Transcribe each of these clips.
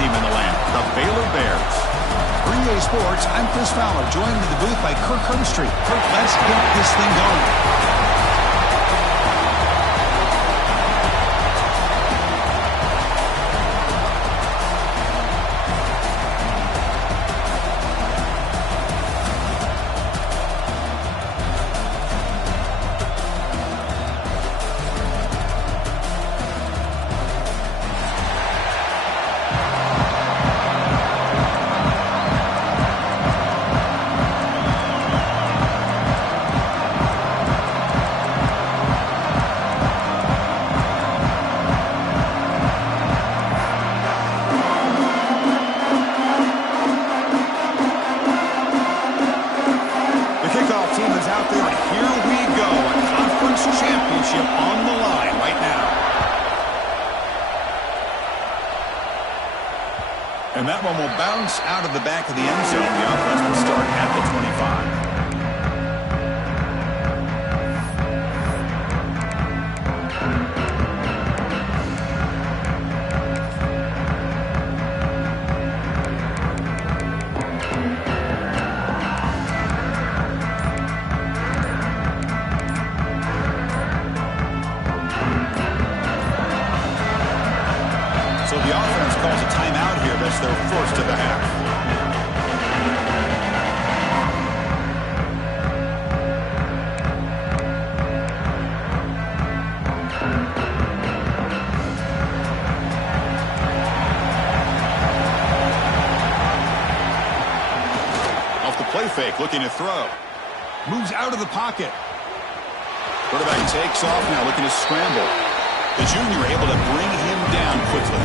team in the land, the Baylor Bears. For EA Sports, I'm Chris Fowler, joined in the booth by Kirk Herbstreit. Kirk, let's get this thing going. And that one will bounce out of the back of the end zone. The offense will start at the 25. So the offense calls a timeout here. That's their first of the half. Off the play fake, looking to throw. Moves out of the pocket. Quarterback takes off now, looking to scramble. The junior able to bring him down quickly.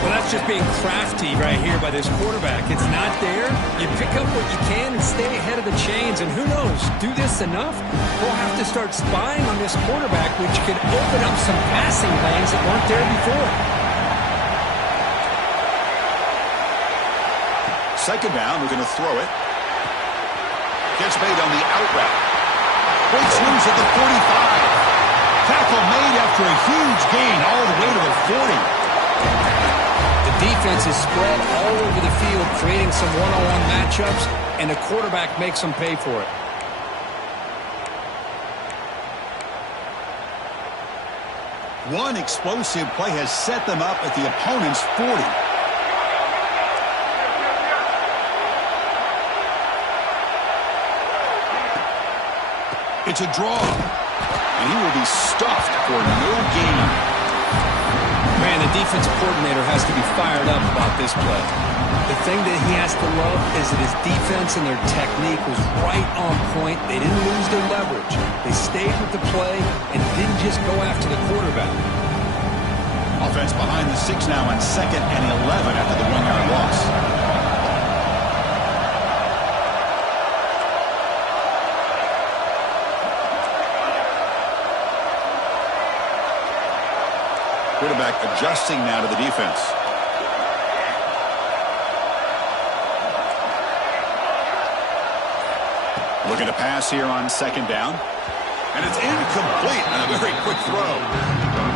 Well, that's just being crafty right here by this quarterback. It's not there. You pick up what you can and stay ahead of the chains. And who knows, do this enough, we'll have to start spying on this quarterback, which could open up some passing lanes that weren't there before. Second down, we're going to throw it. Gets made on the out route. Breaks loose at the 45. Tackle made after a huge gain all the way to the 40. The defense is spread all over the field, creating some one-on-one matchups, and the quarterback makes them pay for it. One explosive play has set them up at the opponent's 40. It's a draw. And he will be stuffed for no gain. Man, the defensive coordinator has to be fired up about this play. The thing that he has to love is that his defense and their technique was right on point. They didn't lose their leverage. They stayed with the play and didn't just go after the quarterback. Offense behind the 6 now on 2nd and 11 after the 1-yard loss. Quarterback adjusting now to the defense. Looking to pass here on 2nd down. And it's incomplete on a very quick throw.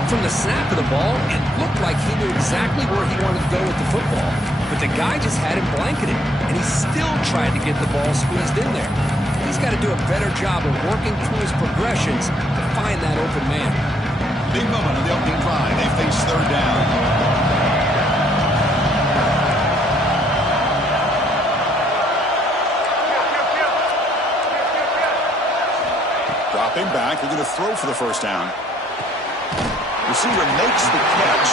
From the snap of the ball, it looked like he knew exactly where he wanted to go with the football. But the guy just had him blanketed, and he still tried to get the ball squeezed in there. He's got to do a better job of working through his progressions to find that open man. Big moment on the opening drive. They face 3rd down. Dropping back. We're going to throw for the 1st down. Receiver makes the catch.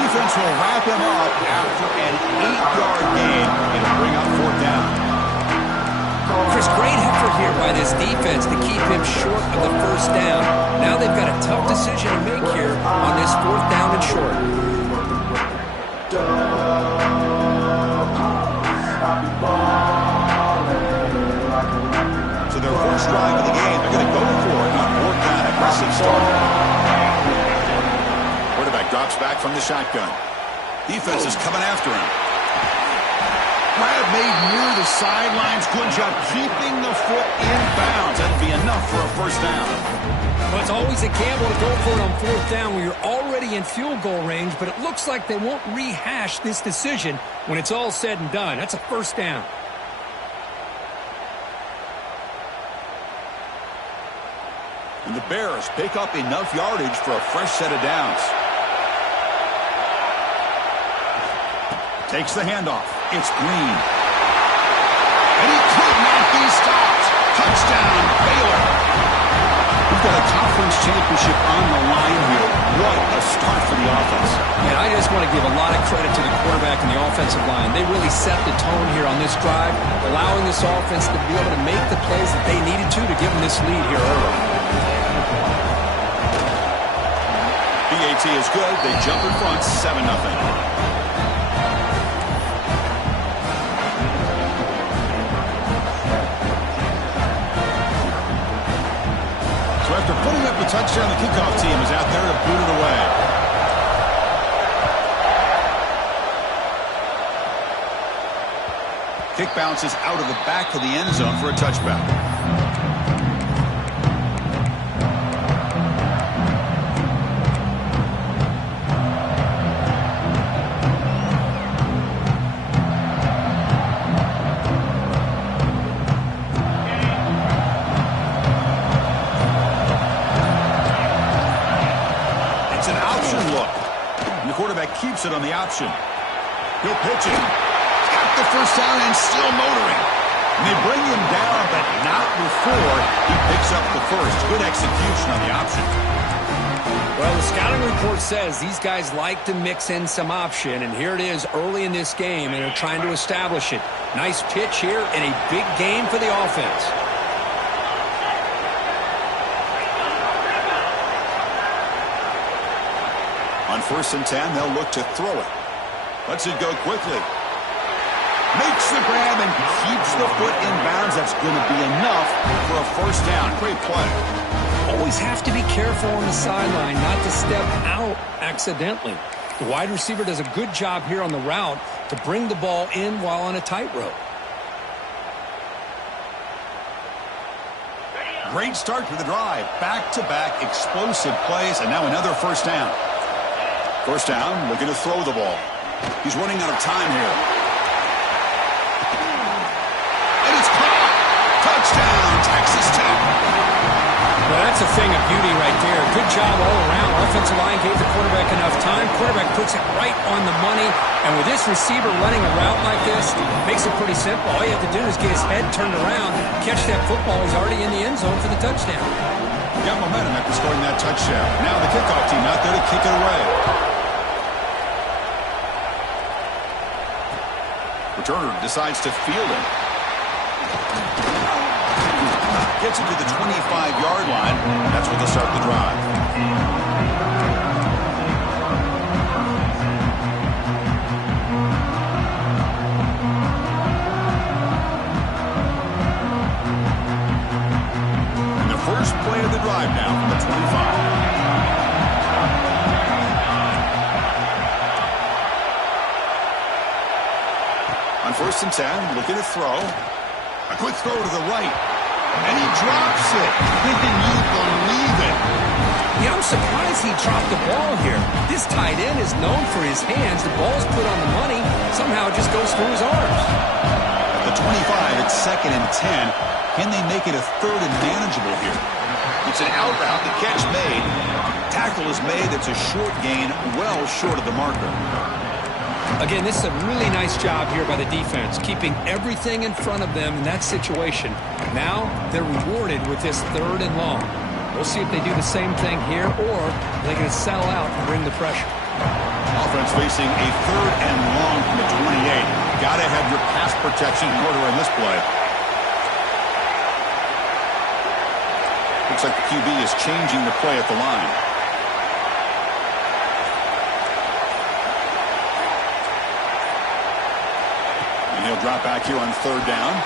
Defense will wrap him up after an 8-yard gain. It'll bring up 4th down. Chris, great effort here by this defense to keep him short of the 1st down. Now they've got a tough decision to make here on this 4th down and short. So their first drive of the game, they're going to go for it on 4th down. Aggressive start. Quarterback drops back from the shotgun. Defense is coming after him. Grab made near the sidelines. Good job keeping the foot in bounds. That'd be enough for a first down. Well, it's always a gamble to go for it on fourth down when you're already in field goal range, but it looks like they won't rehash this decision when it's all said and done. That's a first down. And the Bears pick up enough yardage for a fresh set of downs. Takes the handoff. It's Green. And he could not be stopped. Touchdown, Baylor. We've got a conference championship on the line here. What a start for the offense. And I just want to give a lot of credit to the quarterback and the offensive line. They really set the tone here on this drive, allowing this offense to be able to make the plays that they needed to give them this lead here early. BAT is good. They jump in front, 7-0. After putting up a touchdown, the kickoff team is out there to boot it away. Kick bounces out of the back of the end zone for a touchback. Keeps it on the option. He'll pitch it. Got the first down and still motoring. And they bring him down, but not before he picks up the first. Good execution on the option. Well, the scouting report says these guys like to mix in some option, and here it is early in this game, and they're trying to establish it. Nice pitch here and a big game for the offense. On 1st and 10, they'll look to throw it. Lets it go quickly. Makes the grab and keeps the foot in bounds. That's going to be enough for a first down. Great play. Always have to be careful on the sideline not to step out accidentally. The wide receiver does a good job here on the route to bring the ball in while on a tightrope. Great start to the drive. Back-to-back explosive plays, and now another first down. First down, looking to throw the ball. He's running out of time here. And it's caught! Touchdown, Texas Tech! Well, that's a thing of beauty right there. Good job all around. Offensive line gave the quarterback enough time. Quarterback puts it right on the money. And with this receiver running a route like this, makes it pretty simple. All you have to do is get his head turned around, catch that football. He's already in the end zone for the touchdown. Got momentum after scoring that touchdown. Now the kickoff team out there to kick it away. Returner decides to field it. Gets it to the 25-yard line. That's where they'll start the drive. And the first play of the drive now from the 25. On 1st and 10, looking to throw. A quick throw to the right. And he drops it. Can you believe it? Yeah, I'm surprised he dropped the ball here. This tight end is known for his hands. The ball's put on the money. Somehow it just goes through his arms. At the 25, it's 2nd and 10. Can they make it a 3rd and manageable here? It's an out route. The catch made. Tackle is made. It's a short gain, well short of the marker. Again, this is a really nice job here by the defense, keeping everything in front of them in that situation. Now they're rewarded with this 3rd and long. We'll see if they do the same thing here, or they're going to settle out and bring the pressure. Offense facing a 3rd and long from the 28. Got to have your pass protection in order in this play. Looks like the QB is changing the play at the line. He'll drop back here on 3rd down.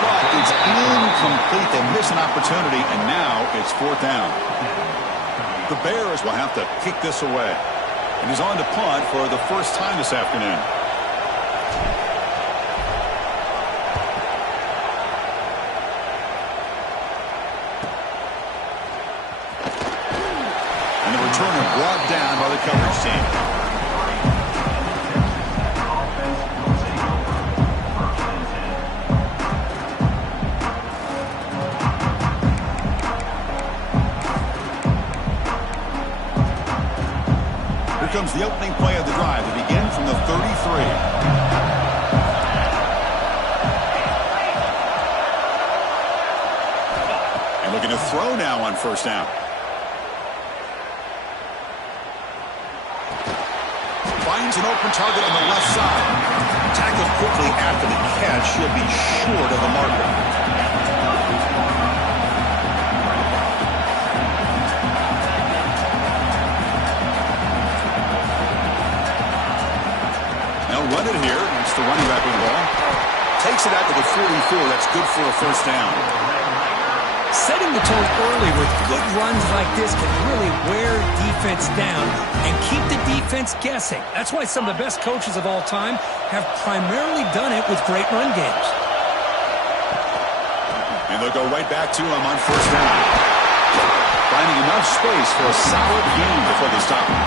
But it's incomplete. They miss an opportunity, and now it's 4th down. The Bears will have to kick this away. And he's on to punt for the first time this afternoon. coverage team. Here comes the opening play of the drive. They begin from the 33. Looking to throw now on first down. Finds an open target on the left side. Tackled quickly after the catch. He'll be short of the marker. They'll run it here. It's the running back with the ball. Takes it out to the 44. That's good for a first down. Setting the tone early with good runs like this can really wear defense down and keep the defense guessing. That's why some of the best coaches of all time have primarily done it with great run games. And they'll go right back to him on first down. Finding enough space for a solid gain before they stop him.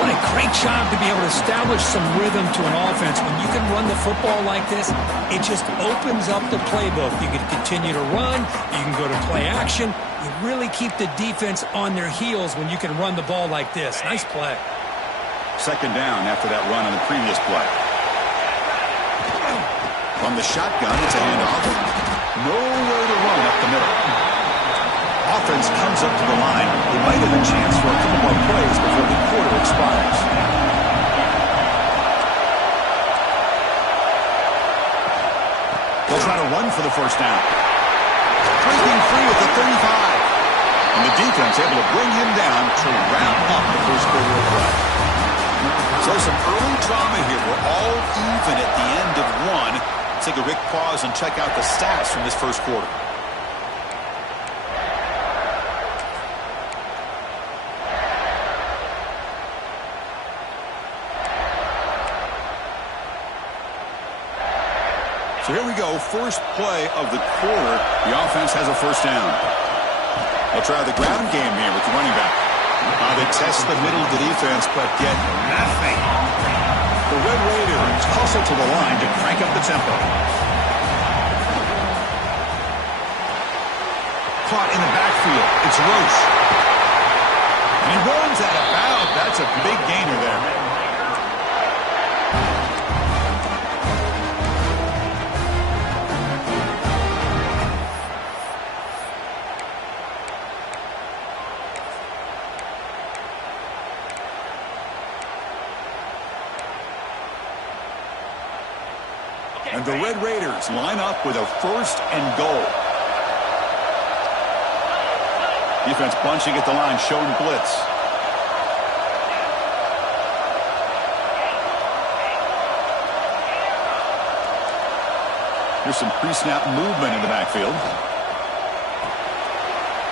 What a great job to be able to establish some rhythm to an offense. When you can run the football like this, it just opens up the playbook. You can continue to run. You can go to play action. You really keep the defense on their heels when you can run the ball like this. Nice play. Second down after that run on the previous play. From the shotgun, it's a handoff. Nowhere to run up the middle. Offense comes up to the line. They might have a chance for a couple more plays before the quarter expires. They'll try to run for the first down. Breaking free at the 35. And the defense able to bring him down to wrap up the first quarter of play. So some early drama here. We're all even at the end of one. Let's take a quick pause and check out the stats from this first quarter. So here we go, first play of the quarter. The offense has a first down. They'll try the ground game here with the running back. They test the middle of the defense, but get nothing. The Red Raiders hustle to the line to crank up the tempo. Caught in the backfield. It's Roche. And he runs out of bounds. That's a big gainer there. And the Red Raiders line up with a first and goal. Defense bunching at the line, showing blitz. Here's some pre-snap movement in the backfield.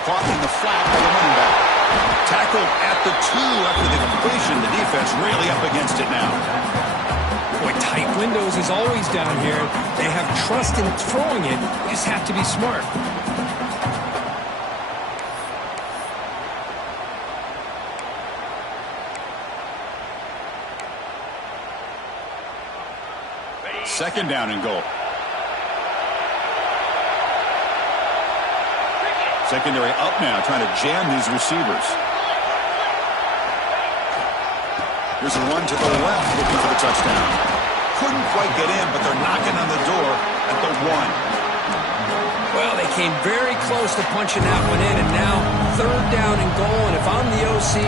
Caught in the flat by the running back. Tackled at the 2 after the completion. The defense really up against it now. Boy, tight windows is always down here. They have trust in throwing it. You just have to be smart. Second down and goal. Secondary up now, trying to jam these receivers. Here's a run to the left, looking for the touchdown. Couldn't quite get in, but they're knocking on the door at the 1. Well, they came very close to punching that one in, and now third down and goal. And if I'm the OC,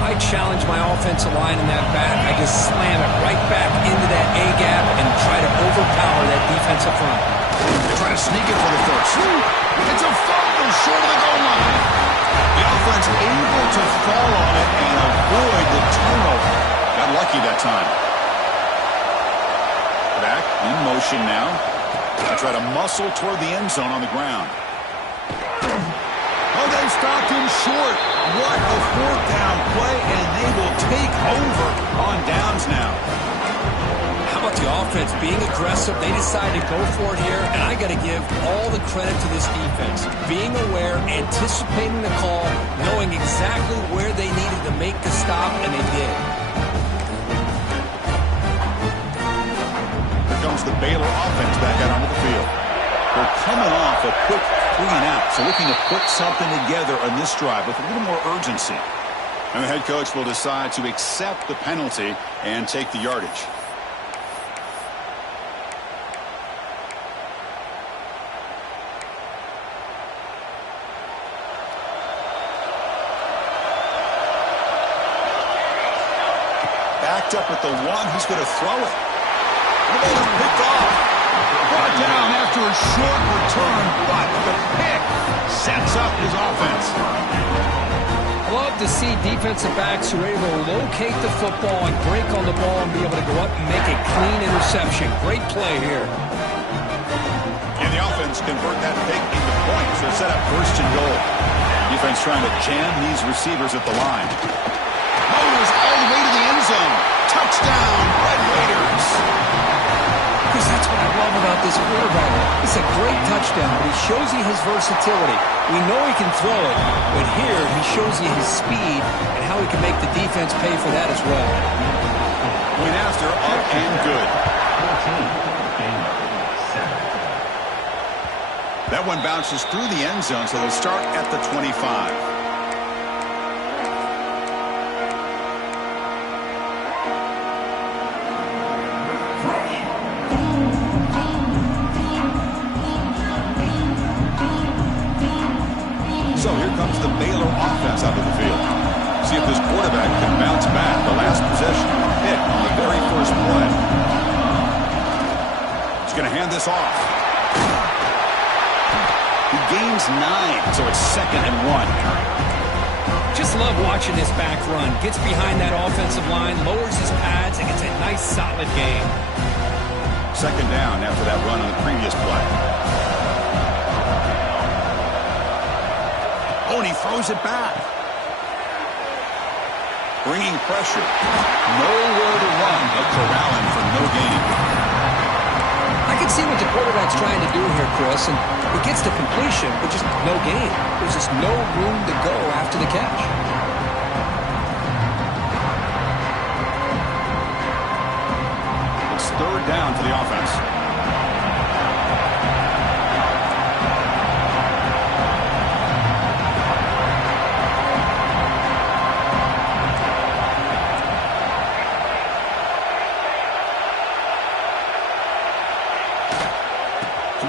I challenge my offensive line in that back. I just slam it right back into that A-gap and try to overpower that defensive front. They try to sneak it for the first. It's a fumble short of the goal line. The offense able to fall on it and avoid the turnover. Got lucky that time. Back in motion now. They try to muscle toward the end zone on the ground. Oh, they stopped him short. What a fourth down play, and they will take over on downs now. How about the offense being aggressive. They decided to go for it here, and I got to give all the credit to this defense. Being aware, anticipating the call, knowing exactly where they needed to make the stop, and they did. Here comes the Baylor offense back out onto the field. They're coming off a quick 3-and-out, so looking to put something together on this drive with a little more urgency. And the head coach will decide to accept the penalty and take the yardage. Backed up at the one, he's going to throw it. And they just picked off. Brought down after a short return, but the pick sets up his offense. Love to see defensive backs who are able to locate the football and break on the ball and be able to go up and make a clean interception. Great play here. And the offense convert that pick into points. They're set up first and goal. Defense trying to jam these receivers at the line. Motors all the way to the end zone. Touchdown, Red Raiders. Because that's what I love about this quarterback. It's a great touchdown, but he shows you his versatility. We know he can throw it, but here he shows you his speed and how he can make the defense pay for that as well. Went after, up and good. That one bounces through the end zone, so they'll start at the 25. So here comes the Baylor offense out of the field. See if this quarterback can bounce back. The last possession pick on the very first play. He's going to hand this off. He gains 9, so it's 2nd and 1. Just love watching this back run. Gets behind that offensive line, lowers his pads, and gets a nice solid gain. 2nd down after that run on the previous play. Oh, and he throws it back. Bringing pressure. Nowhere to run, but corralling for no gain. I can see what the quarterback's trying to do here, Chris, and he gets the completion, but just no gain. There's just no room to go after the catch. It's 3rd down for the offense.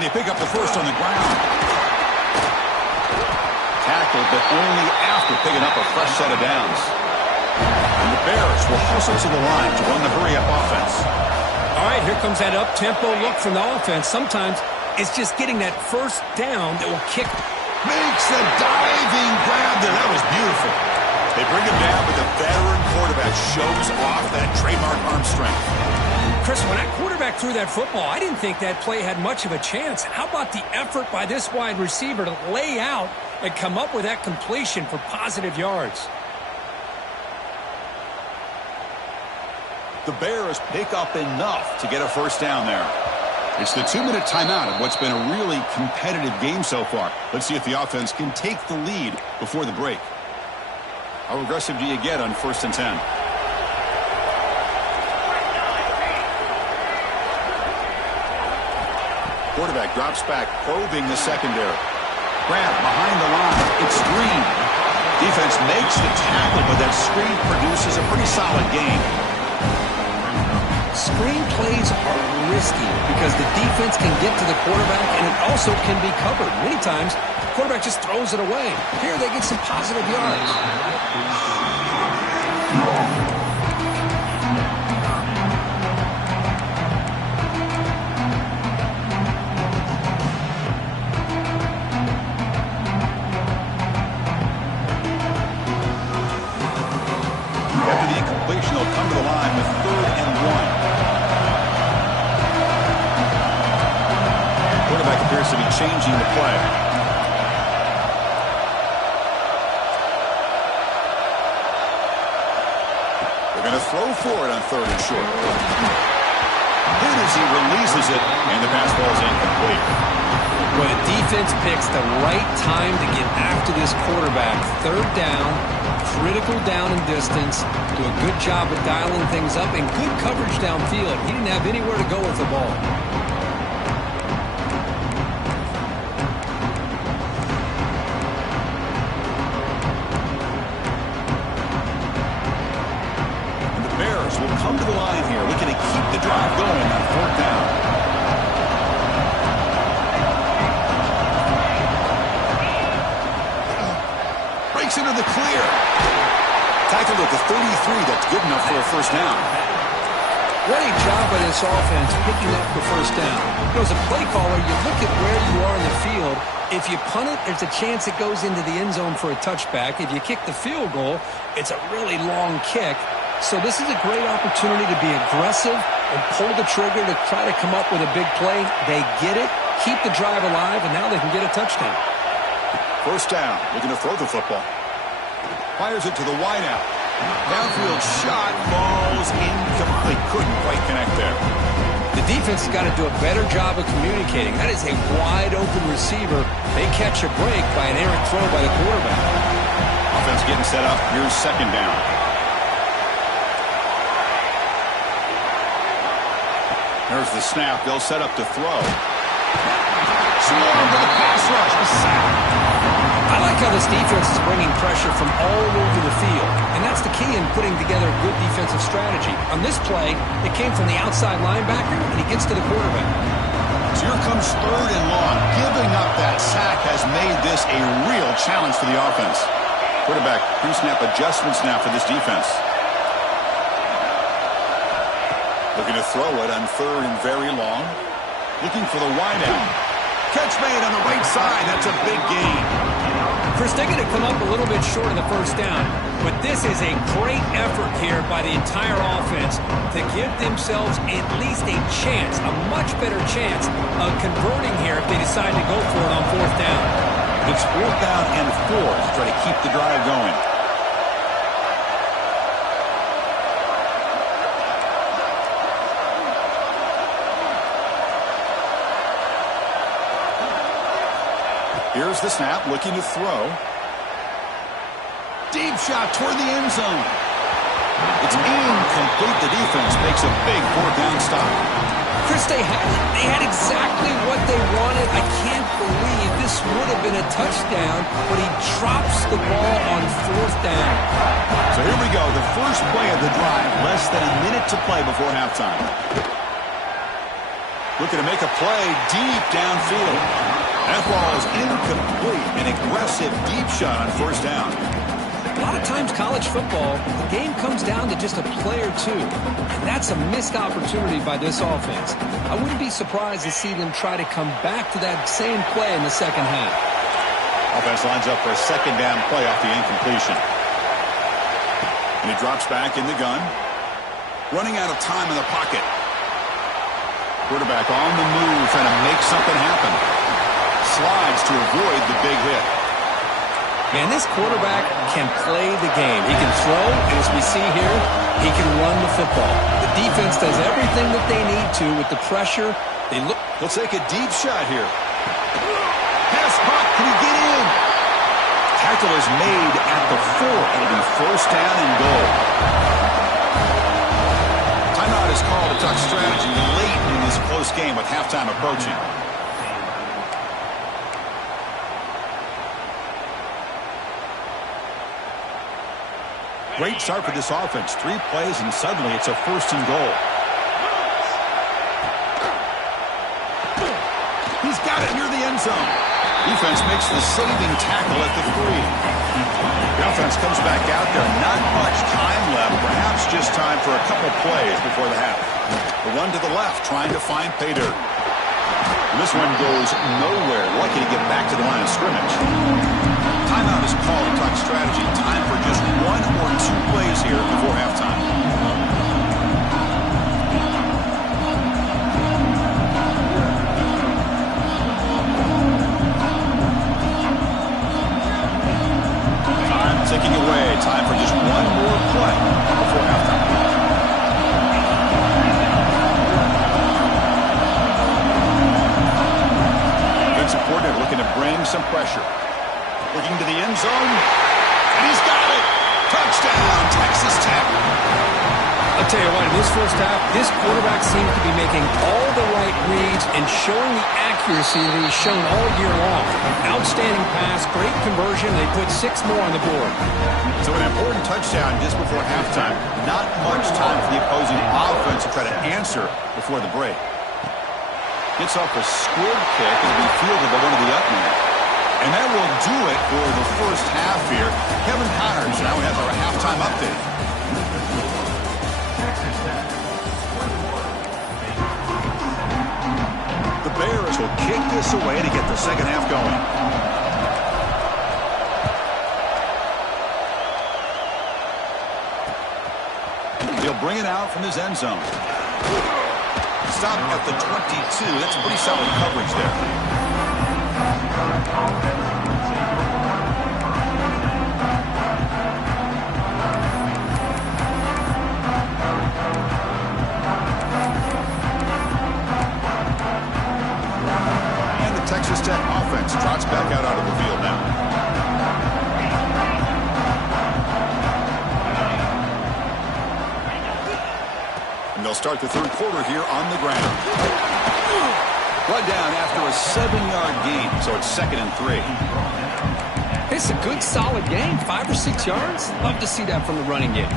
They pick up the first on the ground. Tackled, but only after picking up a fresh set of downs. And the Bears will hustle to the line to run the hurry-up offense. All right, here comes that up-tempo look from the offense. Sometimes it's just getting that first down that will kick. Makes a diving grab there. That was beautiful. They bring him down, but the veteran quarterback shows off that trademark arm strength. Chris, when that quarterback threw that football, I didn't think that play had much of a chance. How about the effort by this wide receiver to lay out and come up with that completion for positive yards? The Bears pick up enough to get a first down there. It's the 2-minute timeout of what's been a really competitive game so far. Let's see if the offense can take the lead before the break. How aggressive do you get on 1st and 10? Quarterback drops back, probing the secondary. Grant behind the line. It's Green. Defense makes the tackle, but that screen produces a pretty solid gain. Screen plays are risky because the defense can get to the quarterback, and it also can be covered. Many times, the quarterback just throws it away. Here, they get some positive yards. They'll come to the line with 3rd and 1. Quarterback appears to be changing the play. They're going to throw for it on 3rd and short. Hit as he releases it, and the pass ball is incomplete. Well, the defense picks the right time to get after this quarterback. Third down, critical down and distance. Do a good job of dialing things up and good coverage downfield. He didn't have anywhere to go with the ball. And the Bears will come to the line here, looking to keep the drive going on fourth down. Breaks into the clear. Tackled at the 33. That's good enough for a first down. What a job by this offense picking up the first down. As a play caller, you look at where you are in the field. If you punt it, there's a chance it goes into the end zone for a touchback. If you kick the field goal, it's a really long kick. So this is a great opportunity to be aggressive and pull the trigger to try to come up with a big play. They get it, keep the drive alive, and now they can get a touchdown. First down, looking to throw the football. Fires it to the wideout. Downfield shot, falls incomplete. Couldn't quite connect there. The defense has got to do a better job of communicating. That is a wide-open receiver. They catch a break by an errant throw by the quarterback. Offense getting set up. Here's second down. There's the snap. They'll set up to throw. Swarmed to the pass rush. A sack. I like how this defense is bringing pressure from all over the field, and that's the key in putting together a good defensive strategy. On this play, it came from the outside linebacker, and he gets to the quarterback. So here comes third and long. Giving up that sack has made this a real challenge for the offense. Quarterback pre-snap adjustments now for this defense. Looking to throw it on third and very long. Looking for the wideout. Catch made on the right side. That's a big gain. First, they're going to come up a little bit short of the first down, but this is a great effort here by the entire offense to give themselves at least a chance, a much better chance of converting here if they decide to go for it on fourth down. It's fourth down and 4 to try to keep the drive going. Here's the snap, looking to throw. Deep shot toward the end zone. It's incomplete. The defense makes a big fourth down stop. Chris, they had exactly what they wanted. I can't believe this would have been a touchdown, but he drops the ball on fourth down. So here we go, the first play of the drive, less than a minute to play before halftime. Looking to make a play deep downfield. That ball is incomplete. An aggressive deep shot on first down. A lot of times college football, the game comes down to just a play or two. And that's a missed opportunity by this offense. I wouldn't be surprised to see them try to come back to that same play in the second half. Offense lines up for a second down play off the incompletion. And he drops back in the gun. Running out of time in the pocket. Quarterback on the move, trying to make something happen. Slides to avoid the big hit. Man, this quarterback can play the game. He can throw, and as we see here, he can run the football. The defense does everything that they need to with the pressure. He'll take a deep shot here. Pass caught. Can he get in? Tackle is made at the 4. It'll be first down and goal. Timeout is called to talk strategy late in this close game with halftime approaching. Great start for this offense. 3 plays, and suddenly it's a first and goal. He's got it near the end zone. Defense makes the saving tackle at the 3. The offense comes back out there. Not much time left. Perhaps just time for a couple plays before the half. The one to the left, trying to find pay dirt. And this one goes nowhere. Lucky to get back to the line of scrimmage. Timeout is called to talk strategy. Time for just 1 or 2 plays here before halftime. Time ticking away. Time for just 1 more play before halftime. looking to the end zone. And he's got it. Touchdown, Texas Tech. I'll tell you what, in this first half, this quarterback seems to be making all the right reads and showing the accuracy that he's shown all year long. Outstanding pass, great conversion. They put 6 more on the board. So an important touchdown just before halftime. Not much time for the opposing offense to try to answer before the break. Gets off a squib kick and will be fielded by one of the up men. And that will do it for the first half here. Kevin Connors now has our halftime update. The Bears will kick this away to get the second half going. He'll bring it out from his end zone. Stop at the 22. That's pretty solid coverage there. And the Texas Tech offense trots back out onto the field now. They'll start the third quarter here on the ground. Run down after a 7-yard gain, so it's 2nd and 3. It's a good, solid game, 5 or 6 yards. Love to see that from the running game.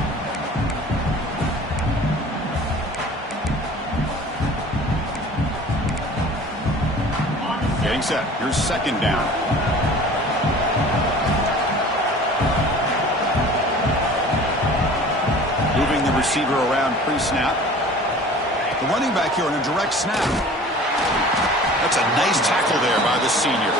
Getting set. Here's 2nd down. Moving the receiver around pre-snap. The running back here on a direct snap. That's a nice tackle there by the senior.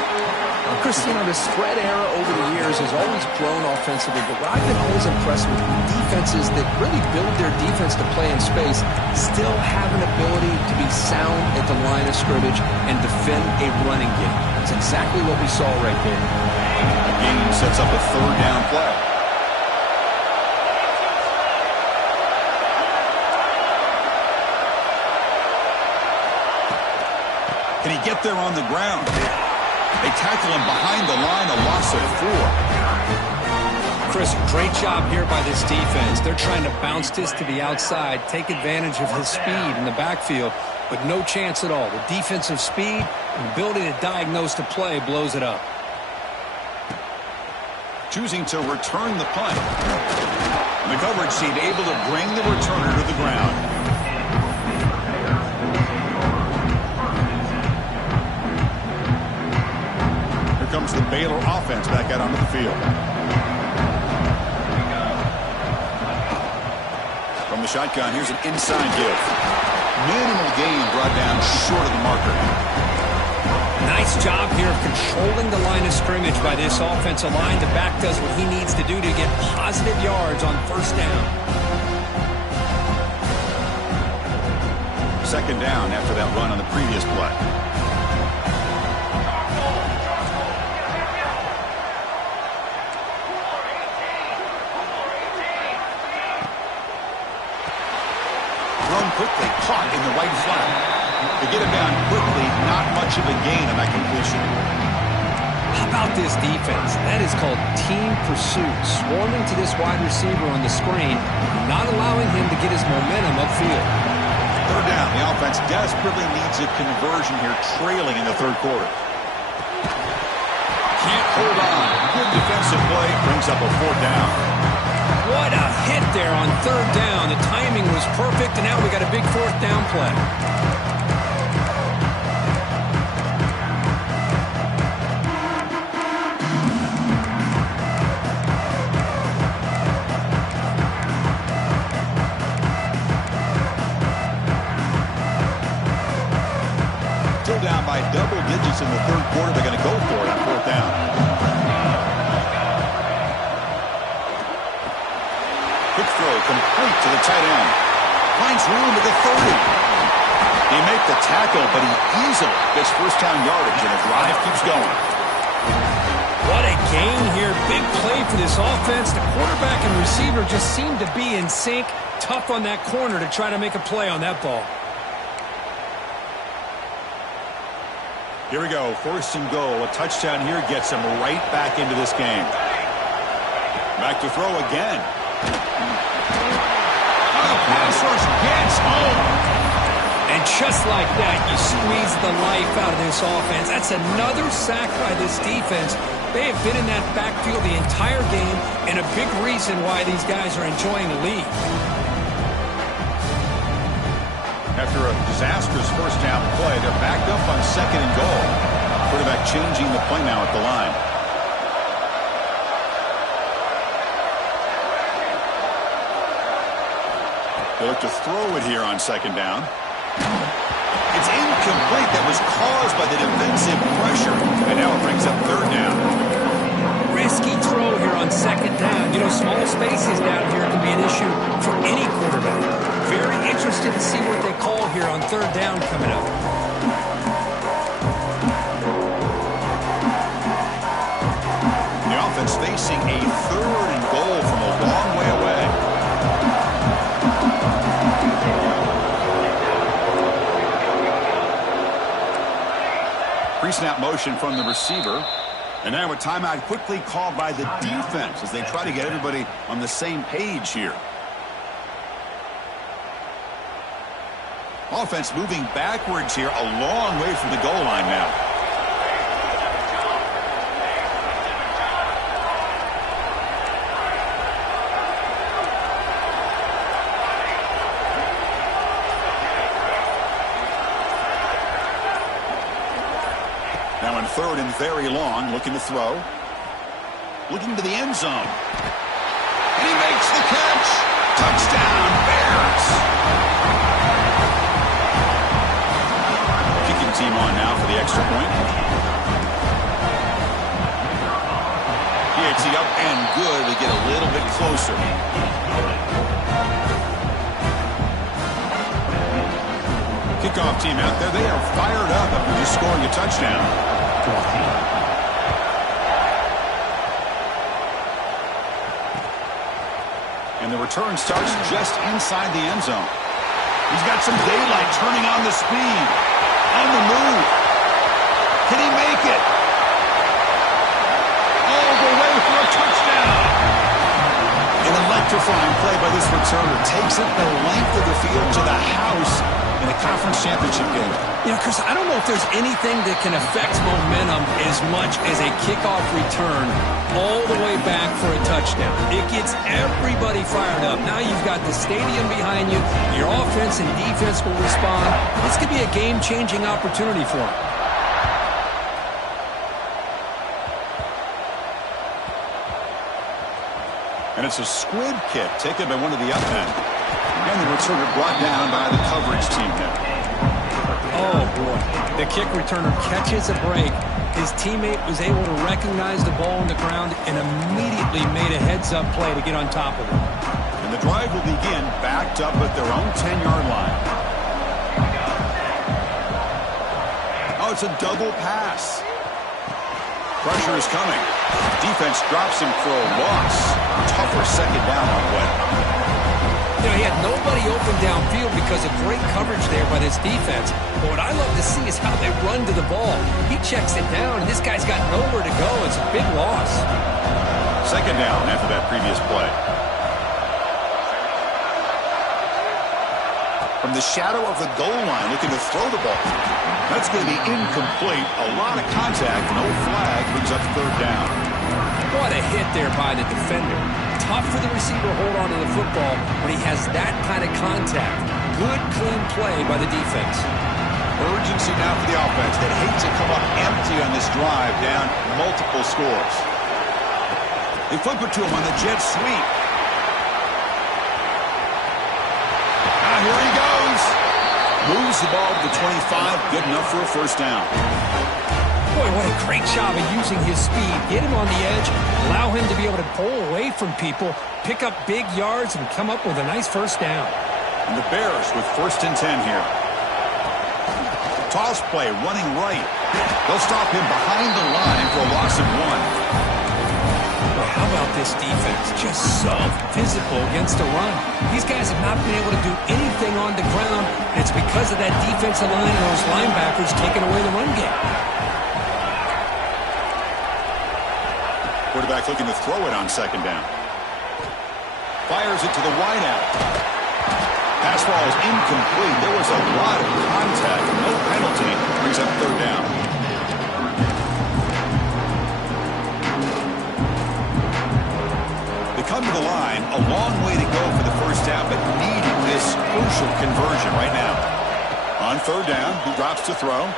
Chris, you know, the spread era over the years has always grown offensively, but what I've been always impressed with defenses that really build their defense to play in space still have an ability to be sound at the line of scrimmage and defend a running game. That's exactly what we saw right there. The gain sets up a 3rd down play. Can he get there on the ground? They tackle him behind the line, a loss of 4. Chris, great job here by this defense. They're trying to bounce this to the outside, take advantage of his speed in the backfield, but no chance at all. The defensive speed and ability to diagnose the play blows it up. Choosing to return the punt. And the coverage team able to bring the returner to the ground. Comes the Baylor offense back out onto the field. From the shotgun, here's an inside give. Minimal gain brought down short of the marker. Nice job here of controlling the line of scrimmage by this offensive line. The back does what he needs to do to get positive yards on 1st down. 2nd down after that run on the previous play. Quickly caught in the right flat. To get him down quickly, not much of a gain on that completion. How about this defense? That is called team pursuit. Swarming to this wide receiver on the screen, not allowing him to get his momentum upfield. 3rd down. The offense desperately needs a conversion here, trailing in the 3rd quarter. Can't hold on. Good defensive play. Brings up a 4th down. What a hit there on 3rd down. The timing was perfect, and now we got a big 4th down play. Still down by double digits in the 3rd quarter. They're going to go for it on 4th down. Quick throw complete to the tight end. Finds room at the 30. He made the tackle, but he easily gets 1st down yardage, and the drive keeps going. What a gain here. Big play for this offense. The quarterback and receiver just seem to be in sync. Tough on that corner to try to make a play on that ball. Here we go, 1st and goal. A touchdown here gets them right back into this game. Back to throw again. Pass rush gets home. And just like that, you squeeze the life out of this offense. That's another sack by this defense. They have been in that backfield the entire game, and a big reason why these guys are enjoying the lead. After a disastrous first down play, they're backed up on 2nd and goal. Quarterback changing the play now at the line. They look to throw it here on 2nd down. It's incomplete. That was caused by the defensive pressure. And now it brings up 3rd down. Risky throw here on 2nd down. You know, small spaces down here can be an issue for any quarterback. Very interested to see what they call here on 3rd down coming up. The offense facing a 3rd and goal from a long way away. Pre-snap motion from the receiver. And now a timeout quickly called by the defense as they try to get everybody on the same page here. Offense moving backwards here, a long way from the goal line now. Now in 3rd and very long, looking to throw. Looking to the end zone. And he makes the catch. Touchdown, Bears. Kicking team on now for the extra point. PAT up and good to get a little bit closer. Kickoff team out there. They are fired up after just scoring a touchdown. And the return starts just inside the end zone. He's got some daylight, turning on the speed. On the move. Can he make it? All the way for a touchdown. An electrifying play by this returner. Takes it the length of the field to the house in a conference championship game. You know, Chris, I don't know if there's anything that can affect momentum as much as a kickoff return all the way back for a touchdown. It gets everybody fired up. Now you've got the stadium behind you. Your offense and defense will respond. This could be a game-changing opportunity for them. And it's a squib kick taken by one of the up men. And the returner brought down by the coverage team now. Oh, boy. The kick returner catches a break. His teammate was able to recognize the ball on the ground and immediately made a heads-up play to get on top of it. And the drive will begin backed up at their own 10-yard line. Oh, it's a double pass. Pressure is coming. Defense drops him for a loss. Tougher 2nd down on the way. You know, he had nobody open downfield because of great coverage there by this defense. But what I love to see is how they run to the ball. He checks it down, and this guy's got nowhere to go. It's a big loss. 2nd down after that previous play. From the shadow of the goal line, looking to throw the ball. That's going to be incomplete. A lot of contact, no flag, brings up 3rd down. What a hit there by the defender. Tough for the receiver to hold on to the football when he has that kind of contact. Good, clean play by the defense. Urgency now for the offense. They'd hate to come up empty on this drive, down multiple scores. They flip it to him on the jet sweep. Now here he goes. Moves the ball to the 25. Good enough for a 1st down. Boy, what a great job of using his speed. Get him on the edge, allow him to be able to pull away from people, pick up big yards, and come up with a nice 1st down. And the Bears with 1st and 10 here. Toss play, running right. They'll stop him behind the line for a loss of 1. Well, how about this defense? Just so physical against the run. These guys have not been able to do anything on the ground, and it's because of that defensive line and those linebackers taking away the run game. Quarterback looking to throw it on second down. Fires it to the wideout. Pass ball is incomplete. There was a lot of contact. No penalty. Brings up third down. They come to the line. A long way to go for the first down, but needing this crucial conversion right now. On third down, he drops to throw.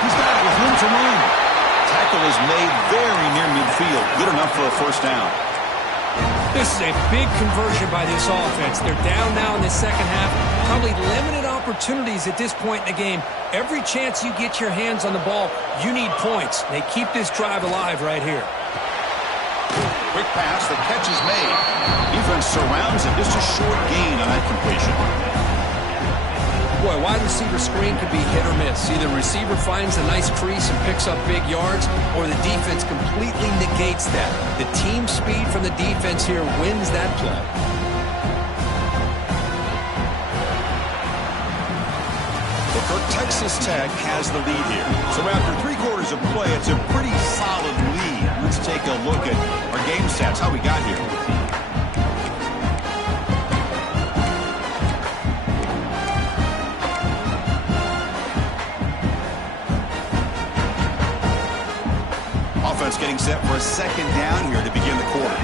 He's got it with room to run. Tackle is made very near midfield. Good enough for a first down. This is a big conversion by this offense. They're down now in the second half. Probably limited opportunities at this point in the game. Every chance you get your hands on the ball, you need points. They keep this drive alive right here. Quick pass. The catch is made. Defense surrounds him. Just a short gain on that completion. Boy, wide receiver screen could be hit or miss. Either receiver finds a nice crease and picks up big yards, or the defense completely negates that. The team speed from the defense here wins that play. Texas Tech has the lead here. So after 3 quarters of play, it's a pretty solid lead. Let's take a look at our game stats, how we got here. Offense getting set for a second down here to begin the quarter.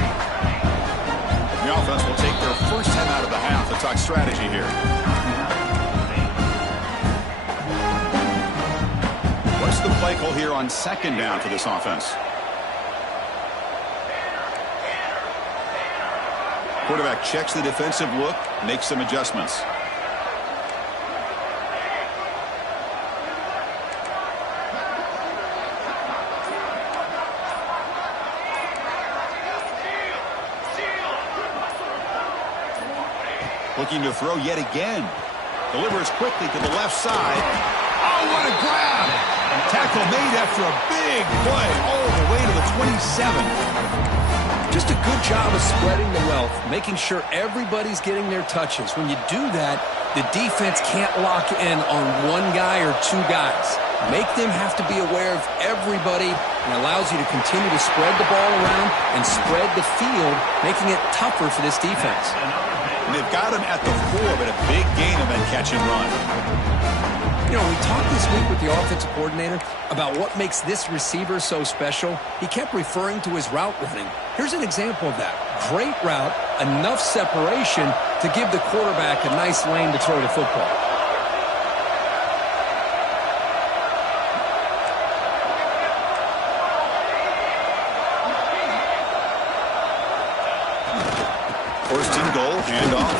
The offense will take their first time out of the half. Let's talk strategy here. What's the play call here on second down for this offense? Quarterback checks the defensive look, makes some adjustments. Looking to throw yet again. Delivers quickly to the left side. Oh, what a grab! Tackle made after a big play all the way to the 27. Just a good job of spreading the wealth, making sure everybody's getting their touches. When you do that, the defense can't lock in on one guy or 2 guys. Make them have to be aware of everybody, and allows you to continue to spread the ball around and spread the field, making it tougher for this defense. And they've got him at the 4, but a big gain of that catch and run. You know, we talked this week with the offensive coordinator about what makes this receiver so special. He kept referring to his route running. Here's an example of that. Great route, enough separation to give the quarterback a nice lane to throw the football. First and goal, handoff.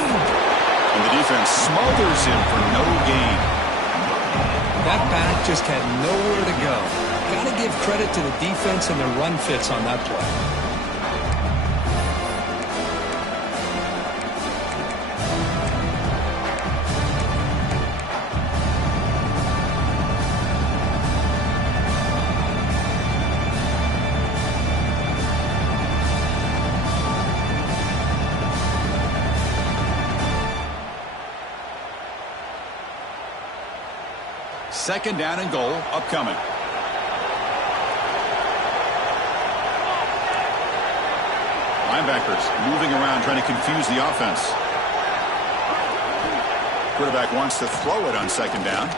And the defense smothers him for no gain. That back just had nowhere to go. Got to give credit to the defense and their run fits on that play. Second down and goal upcoming. Linebackers moving around trying to confuse the offense. Quarterback wants to throw it on second down.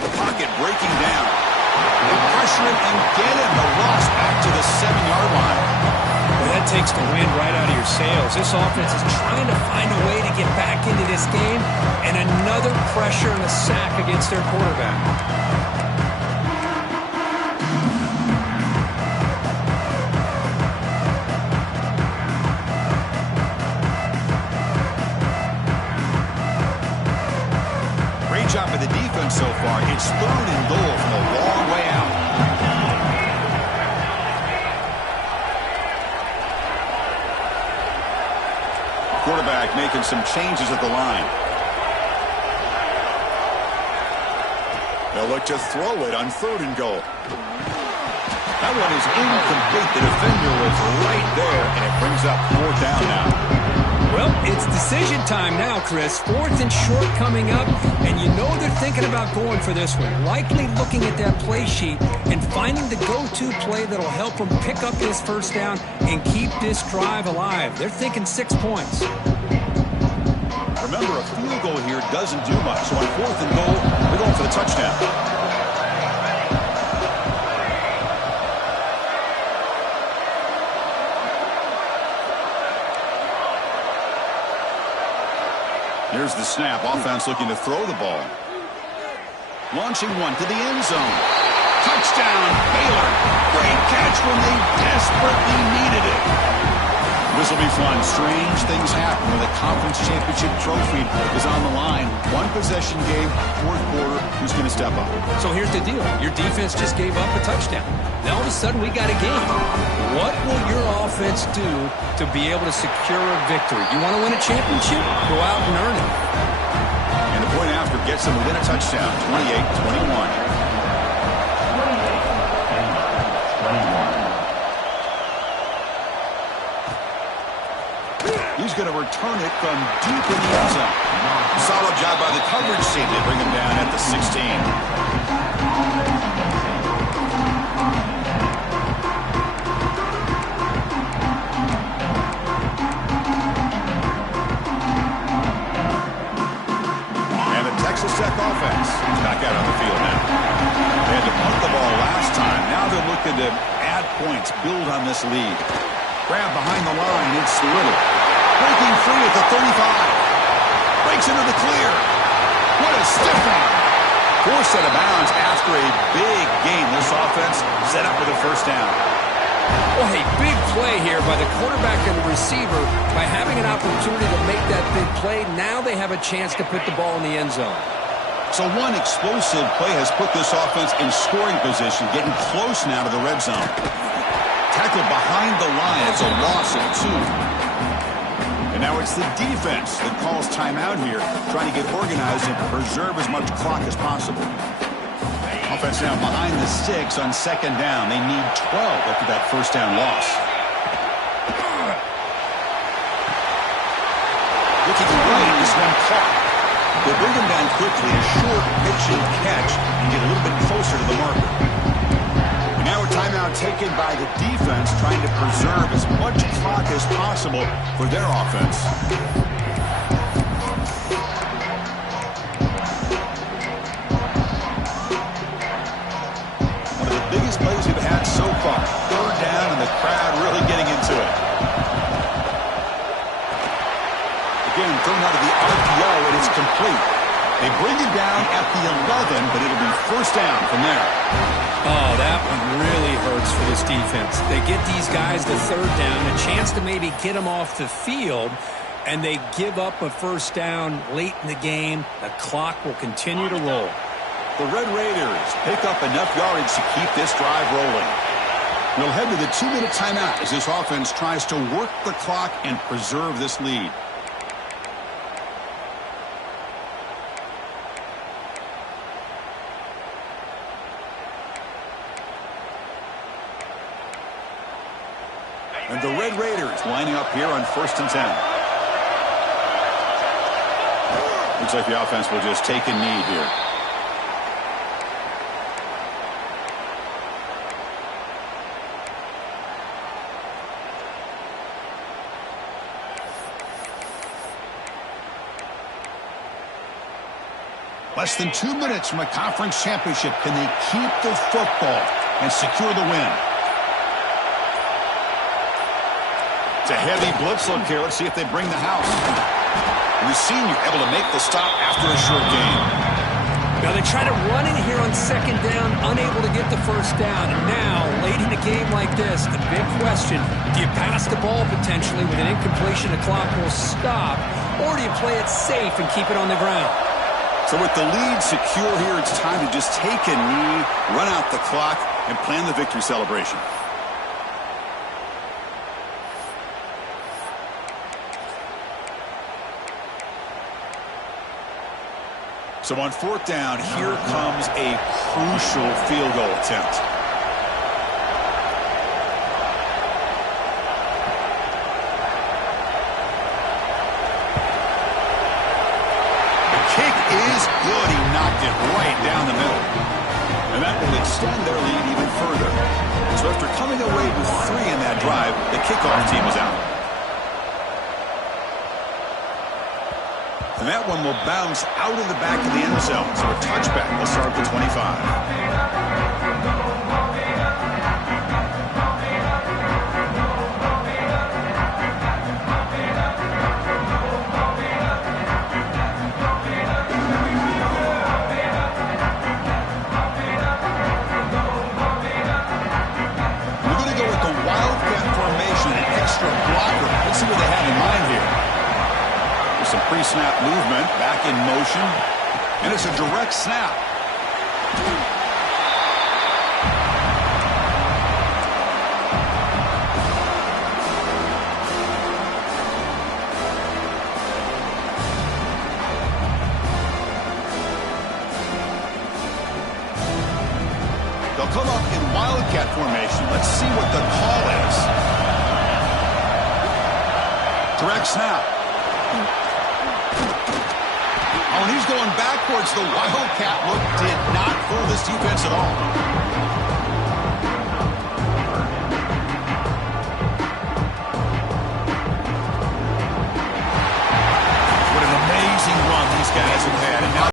The pocket breaking down. They pressure him and get him. The loss back to the 7-yard line. Well, that takes the wind right out of your sails. This offense is trying to find a way to get back into this game, and another pressure and a sack against their quarterback. Great job by the defense so far. It's third and goal from a long way out. Quarterback making some changes at the line. They'll look to throw it on third and goal. That one is incomplete. The defender was right there, and it brings up 4th down now. Well, it's decision time now, Chris. 4th and short coming up, and you know they're thinking about going for this one. Likely looking at that play sheet and finding the go-to play that'll help them pick up this first down and keep this drive alive. They're thinking 6 points. Remember, a field goal here doesn't do much. So on 4th and goal, they're going for the touchdown. Here's the snap. Offense looking to throw the ball. Launching one to the end zone. Touchdown, Baylor. Great catch when they desperately needed it. This will be fun. Strange things happen when the conference championship trophy is on the line. One possession game, 4th quarter. Who's going to step up? So here's the deal. Your defense just gave up a touchdown. Now all of a sudden we got a game. What will your offense do to be able to secure a victory? You want to win a championship? Go out and earn it. And the point after gets them within a touchdown, 28-21. He's going to return it from deep in the end zone. Solid job by the coverage team. They bring him down at the 16. Texas Tech offense is back out on the field now. They had to punt the ball last time. Now they're looking to add points, build on this lead. Grab behind the line. It's Little. Breaking free at the 35. Breaks into the clear. What a stiffing. Forced out of bounds after a big game. This offense set up with a first down. Well, hey, big play here by the quarterback and the receiver. By having an opportunity to make that big play, now they have a chance to put the ball in the end zone. So one explosive play has put this offense in scoring position, getting close now to the red zone. Tackle behind the line. It's a loss of 2. And now it's the defense that calls timeout here, trying to get organized and preserve as much clock as possible. Offense now behind the 6 on 2nd down. They need 12 after that first down loss. Looking right, this one caught. They bring him down quickly, a short pitch and catch, and get a little bit closer to the marker. And now a timeout taken by the defense, trying to preserve as much clock as possible for their offense. Plays we've had so far. 3rd down and the crowd really getting into it. Again, thrown out of the RPO and it's complete. They bring it down at the 11, but it'll be first down from there. Oh, that one really hurts for this defense. They get these guys to 3rd down, a chance to maybe get them off the field, and they give up a first down late in the game. The clock will continue to roll. The Red Raiders pick up enough yardage to keep this drive rolling. We'll head to the 2-minute timeout as this offense tries to work the clock and preserve this lead. And the Red Raiders lining up here on 1st and 10. Looks like the offense will just take a knee here. Less than 2 minutes from a conference championship. Can they keep the football and secure the win? It's a heavy blitz look here. Let's see if they bring the house. Senior able to make the stop after a short game. Now they try to run in here on 2nd down, unable to get the first down. And now, late in a game like this, the big question, do you pass the ball potentially with an incompletion, the clock will stop, or do you play it safe and keep it on the ground? So with the lead secure here, it's time to just take a knee, run out the clock, and plan the victory celebration. So on 4th down, here comes a crucial field goal attempt. is good. He knocked it right down the middle. And that will extend their lead even further. So after coming away with 3 in that drive, the kickoff team is out. And that one will bounce out of the back of the end zone. So a touchback will start at the 25. Let's see what they have in mind here. There's some pre-snap movement, back in motion, and it's a direct snap. They'll come up in wildcat formation. Let's see what the call is. Direct snap. Oh, and he's going backwards. The wildcat look did not fool this defense at all.